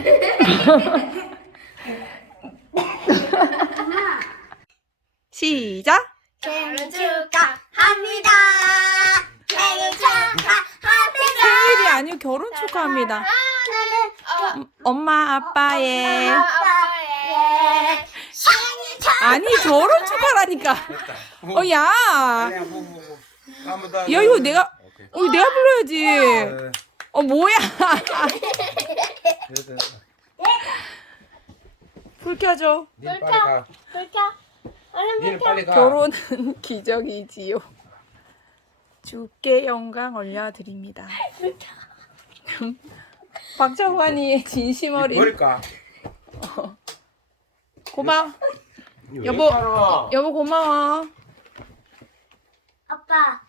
시작. 생일 축하합니다. 생일 축하합니다. 생일이 아니고 결혼 축하합니다. 음, 엄마 아빠의 아빠의 생일 축하. 아니 결혼 축하라니까. 어 야. 뭐, 뭐, 뭐. 야 이거 내가 오케이. 어 이거 내가 불러야지. 네, 어 뭐야? 불 켜줘. 니 빨리 가. 불켜. 얼른 불켜. 빨리 가. 결혼은 기적이지요. 주께 영광 올려드립니다. 박정환이의 진심 니 어린 버릴까? 고마워. 니 여보. 여보 고마워. 아빠